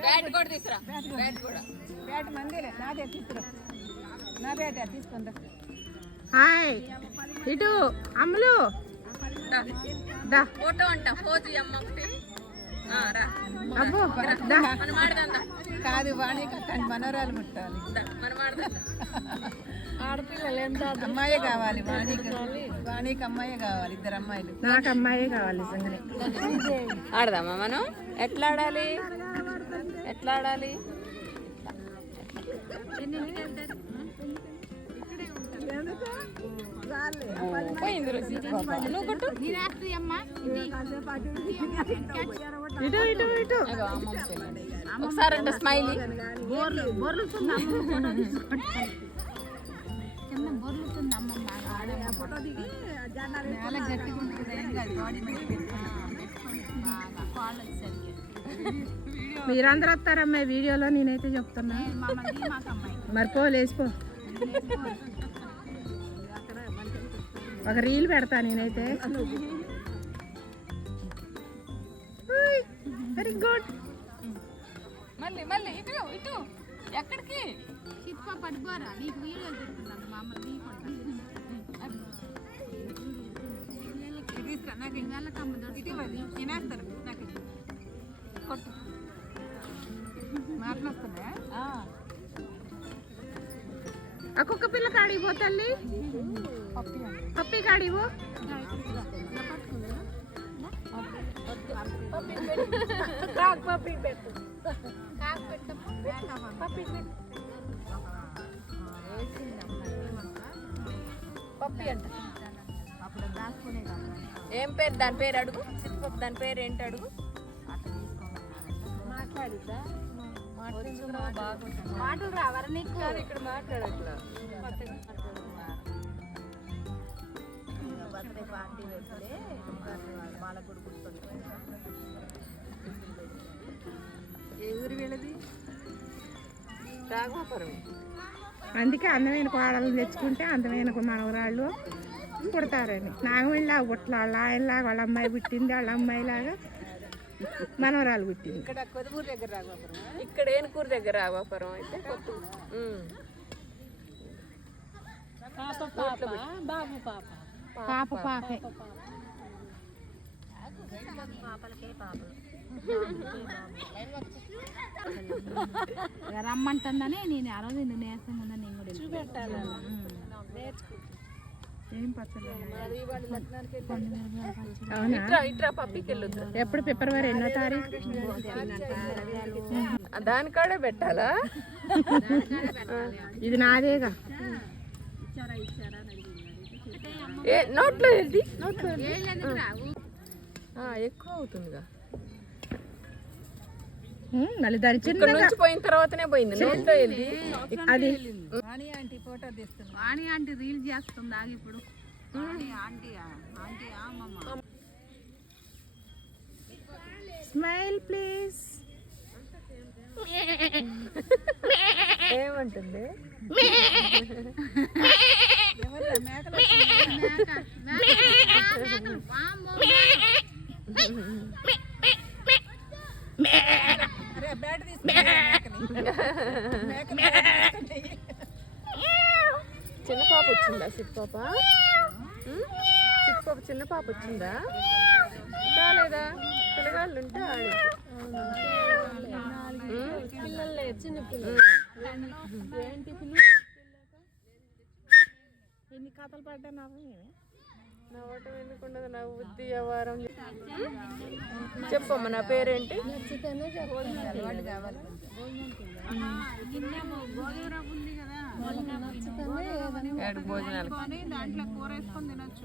Bat కూడా తీసురా, bat కూడా. బ్యాట్ మందిలే నాదే తీసుకురా, నా బ్యాట్ తీసుకుందా. హాయ్ ఇటు అమ్ములు దా ఫోటో అంట, పోజు అమ్మకి రా. అబ్బో మనం ఆడదా కాదు వాణి కట్టండి, మనోరాలు ముట్టాలి. మనం ఆడదా. ఆడపిల్లలు ఎంత అమ్మాయే కావాలి, వాణికి అమ్మాయే కావాలి, ఇద్దరు అమ్మాయిలు. నాకు అమ్మాయే కావాలి నిజంగానే. ఆడదామా మనం? ఎట్లా ఆడాలి, ఎట్లా ఆడాలి? పోయింది రోజు. నువ్వు కొట్టు. ఇటు ఇటు ఇటు ఒకసారి అంటే స్మైలీ. మీరందరూ వస్తారమ్మా వీడియోలో, నేనైతే చెప్తున్నా. మరి పో లేచిపో, ఒక రీల్ పెడతా నేనైతే. Very good. మళ్ళీ మళ్ళీ ఇటు ఇటు. ఎక్కడికి? పడిపోరా నీకు వీడియో చెప్తున్నాను మామూలు మాట్లాడుతున్నా ఒక్కొక్క పిల్ల కాడిపో తల్లి, పప్పి కాడిపో. పప్పి పెట్టు పప్పి అంట. ఏం పేరు దాని పేరు అడుగు. సిద్ధపప్పు దాని పేరు ఏంటి అడుగు. మాటలు రావరా నీకు? ఇక్కడ మాట్లాడట్లా. ఏ ఊరు వెళ్ళది? రాఘవాపురం. అందుకే అందమైన కోడలు తెచ్చుకుంటే అందమైన మనవరాళ్ళు పుడతారని. నాగమణిలా పుట్ల వాళ్ళ ఆయనలాగా వాళ్ళ అమ్మాయి పుట్టింది, వాళ్ళ అమ్మాయిలాగా మనవరాలు పుట్టింది. ఇక్కడ కొదుమూరు దగ్గర రాఘవాపురం, ఇక్కడ ఏనుకూరు దగ్గర రాఘవాపురం. అయితే పాప పాపే. రమ్మంటుందని నేను ఆ రోజు నేసం ఉందని నేను కూడా చూపెట్టాలి. ఏం పచ్చడి? ఇట్రా ఇట్రా పప్పికి వెళ్ళొద్దు. ఎప్పుడు ఫిబ్రవరి 8వ తారీఖు? దాని కాడే పెట్టాలా? ఇది నాదేగా. ఏ నోట్లో వెళ్ళి, నోట్లో ఎక్కువ అవుతుందిగా. మళ్ళీ దాని ఇక్కడ చిన్న నుంచి పోయిన తర్వాతనే పోయింది నోట్లో వెళ్ళి. అది వాణి ఆంటీ ఫోటో తీస్తుంది. వాణి ఆంటీ రీల్ చేస్తుంది ఆగి ఇప్పుడు. Smile please. ఏమంటుంది? బ్యాట్ చిన్న పాప వచ్చిందా? సిద్ధపాప సిద్ధపాప చిన్న పాప వచ్చిందా? కాలేదా? పిల్లగాళ్ళు ఉంటే ఆడే చిన్న పిల్లలు. ఏంటి పిల్లలు? ఎన్ని కథలు పడ్డా నవ్వటం ఎందుకు ఉండదు? నా బుద్ధి వ్యవహారం. చెప్పమ్మా నా పేరేంటి? ఏడు భోజనాలు దాంట్లో కూర వేసుకొని తినొచ్చు.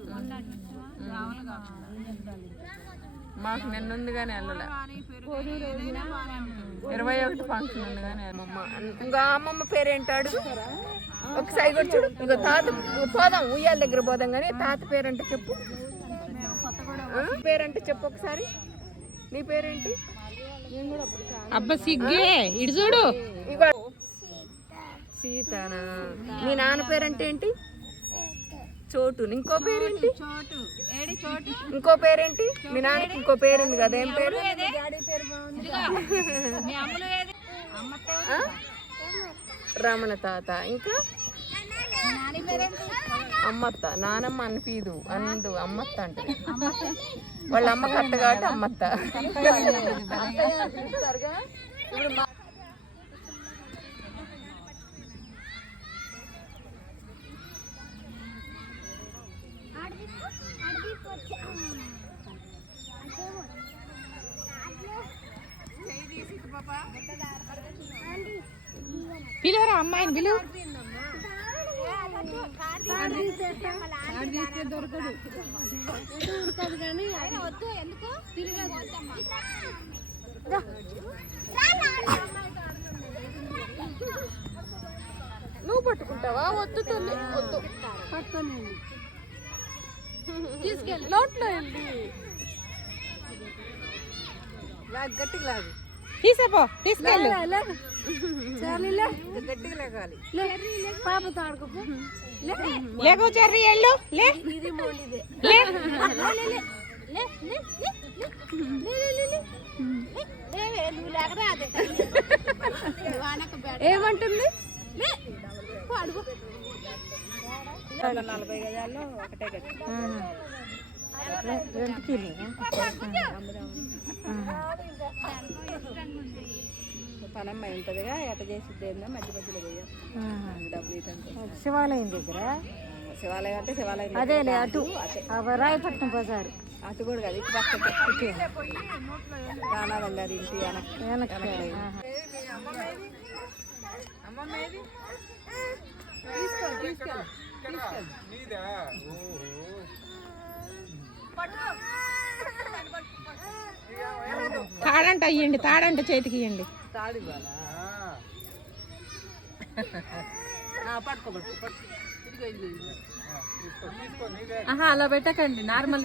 మాకు నిన్న ఉంది కానీ వెళ్ళలే. 21 ఫంక్షన్ ఉంది కానీ ఇంకా అమ్మమ్మ పేరేంటాడు? ఒకసారి కూడా చూడు. ఇంకో తాత పోదాం, ఉయ్యాల దగ్గర పోదాం కానీ తాత పేరంటే చెప్పు. పేరంటే చెప్పు ఒకసారి. నీ పేరేంటి? అబ్బా సిగ్గే, ఇటు చూడు. సీతానా? నీ నాన్న పేరంటే ఏంటి? చోటు. ఇంకో పేరేంటి? ఇంకో పేరేంటి? మీ నాన్నకి ఇంకో పేరుంది కదా, ఏం పేరు? ఆ? రమణ తాత ఇంకా అమ్మత్త. నానమ్మ అనిపీదు అందు అమ్మత్త అంటది. వాళ్ళ అమ్మ కట్ట కాబట్టి అమ్మత్త. ఇప్పుడు పిలువరా అమ్మాయిని పిలువు. నువ్వు పట్టుకుంటావా? వద్దు తల్లి, వద్దు. తీసుకెళ్ళి లోట్లో వెళ్ళి గట్టిగా లాగు. తీసేపో, తీసుకెళ్ళు. గట్టిగా లాగాలి. పాపతో ఆడుకోపో. లేకో చెర్రీ ఎళ్ళు. లే లే. ఏమంటుంది? 40 గజాల్లో ఒకటే గట్టి. పనమ్మాయి ఉంటుందిగా, ఎట చేసిద్ది ఏందో మధ్య మధ్యలో పోయాం. డబ్బులు ఇటంటే శివాలయం దగ్గర. శివాలయం అంటే శివాలయం అదేలే అటు రాయపట్నం బజారు. అటు కూడా కాదు, ఇటు పక్కకి రానాదండి అది ఇంటి తాడంట ఇయ్యండి, తాడంట చేతికి ఇయ్యండి. తాడు ఇవ్వాలా? అలా పెట్టకండి, నార్మల్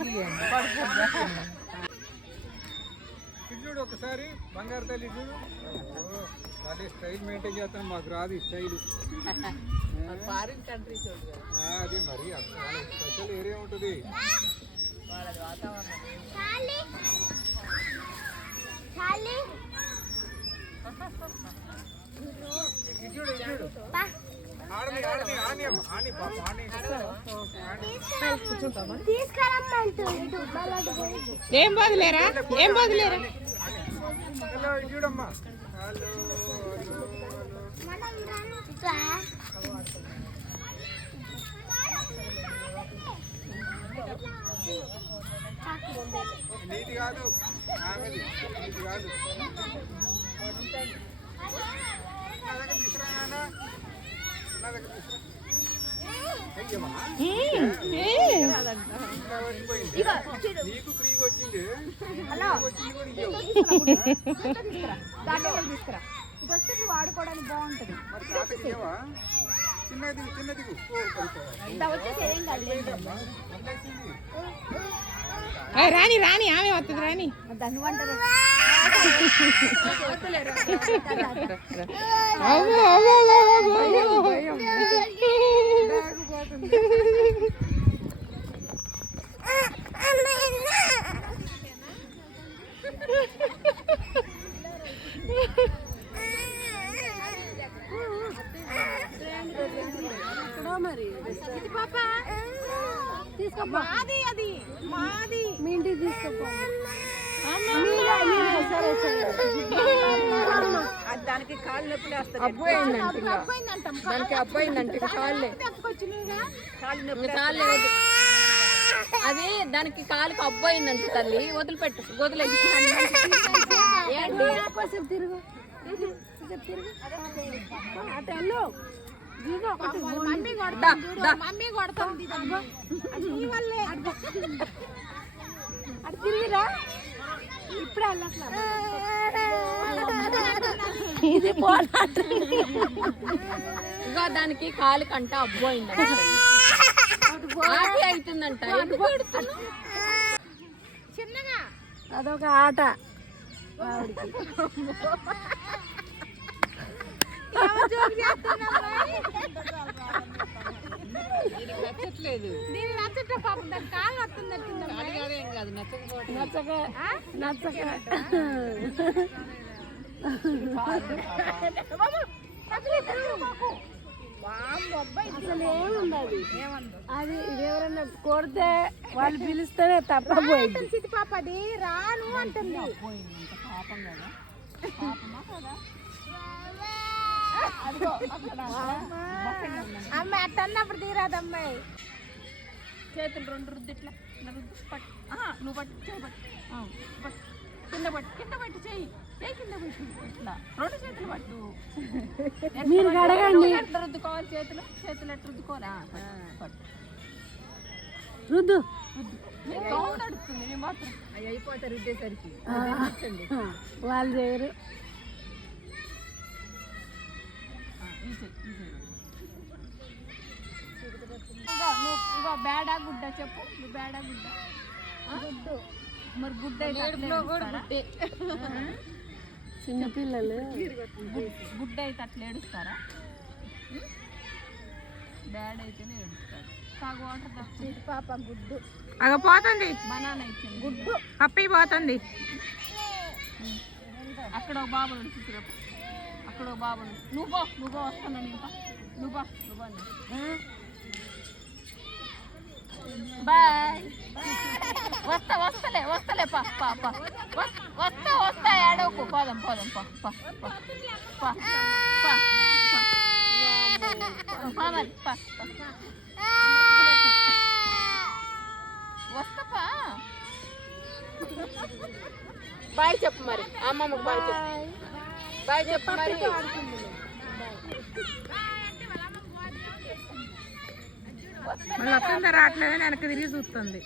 చూడు ఒకసారి బంగారు తల్లి చూడు. అదే స్టైల్ మెయింటైన్ చేస్తాను, మాకు రాదు ఈ స్టైల్. ఫారిన్ కంట్రీ చూడు, అదే మరి స్పెషల్ ఏరియా ఉంటుంది. వాళ్ళది వాతావరణం. చూడు చూడు ఆడని ఆడని ఆని అమ్మ ఆని పాప ఆని ఏం బదులేరా, ఏం బదులేరా. హలో చూడమ్మా. హలో నీది కాదు, ఆమెది నీది కాదు. నా దగ్గర తీసుకురా నాన్న, నా దగ్గర తీసుకురా. అయ్యమ్మా నీకు ఫ్రీగా వచ్చింది. వాడుకోవడానికి బాగుంటది. మరి తాతకి ఇవ్వవా? చిన్నది చిన్నది రాని రాని ఆమె వస్తుంది రాని. దాన్ని వంటది. మాది అది మాది మీ ఇంటికి తీసుకోపో. దానికి కాళ్ళు నొప్పులు వేస్తారు. దానికి అబ్బాయిందంట కాళ్ళే కాళ్ళే అది దానికి కాలుకి అబ్బాయిందంట తల్లి. వదిలిపెట్టు, వదిలేదు. తిరుగు మమ్మీ కొడుతుంది. అటు తిరిగిరా, ఇప్పుడే వెళ్ళట్లా. ఇది ఇంకా దానికి కాలుకంట అబ్బాయిందంట, అవుతుందంట. చిన్నగా అదొక ఆట. నచ్చట్లేదు, దీని నచ్చట పాపం. దాని కాలు వస్తుంది. నచ్చక అసలు ఏముండదు అది ఎవరన్నా కొడితే వాళ్ళు పిలిస్తేనే తప్ప పోయింది పాప అది రాను అంటుంది. అమ్మ అట్ట అన్నప్పుడు తీరాదు అమ్మాయి. చేతులు రెండు రుద్దు ఇట్లా రుద్దు పట్టు. నువ్వు పట్టు చేయి పట్టు పట్టు కింద పట్టు చేయి కింద పట్టు ఇట్లా రెండు చేతులు పట్టు. మీరు అడగండి ఎట్లా రుద్దుకోవాలి చేతులు ఎట్లా రుద్దుకోవాలా పట్టు రుద్దు గౌన్ అడుగుతుంది నేను మాత్రం అవి అయిపోతారు రుద్దేసరికి వాళ్ళు చేయరు. ఇగో బేడా గుడ్డ చెప్పు నువ్వు బేడా గుడ్డ గుడ్డు మరి గుడ్డ చిన్నపిల్లలు గుడ్డ అయితే అట్లా ఏడుస్తారా? బ్యాడ్ అయితేనే ఏడుస్తారు. సాగు వాటర్ తక్కువ పాప గుడ్డు అగ పోతుంది. బనానా ఇచ్చింది గుడ్డు పప్పి పోతుంది. అక్కడ ఒక బాబు చూసిరప్పు అక్కడ ఒక బాబు నువ్వు పో వస్తాను ఇంకా నువ్వు బాయ్ వస్తలే వస్తా ఏడవకు పోదాం వస్తాపా. బాయ్ చెప్పు మరి అమ్మమ్మకు బాయ్ చెప్పు మరి. మళ్ళీ వస్తుందా రావట్లేదని వెనక్కి తిరిగి చూస్తుంది.